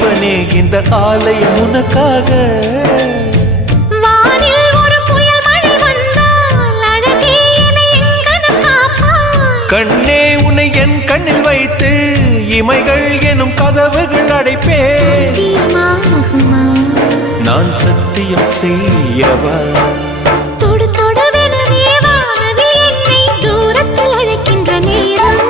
இறைவனே இந்த ஆலயம் உனக்காக. வானில் ஒரு புயல் மழை வந்தால் அழகே என்னை எங்கனம் காப்பாய். கண்ணே உன்னை என் கண்ணில் வைத்து இமைகள் எனும் கதவுகள் அடைப்பேன். சத்தியமாகுமா? நான் சத்தியம் செய்யவா? தொடு தொடுவெனவே வானவில் என்னை தூரத்தில் அழைக்கின்ற நேரம்.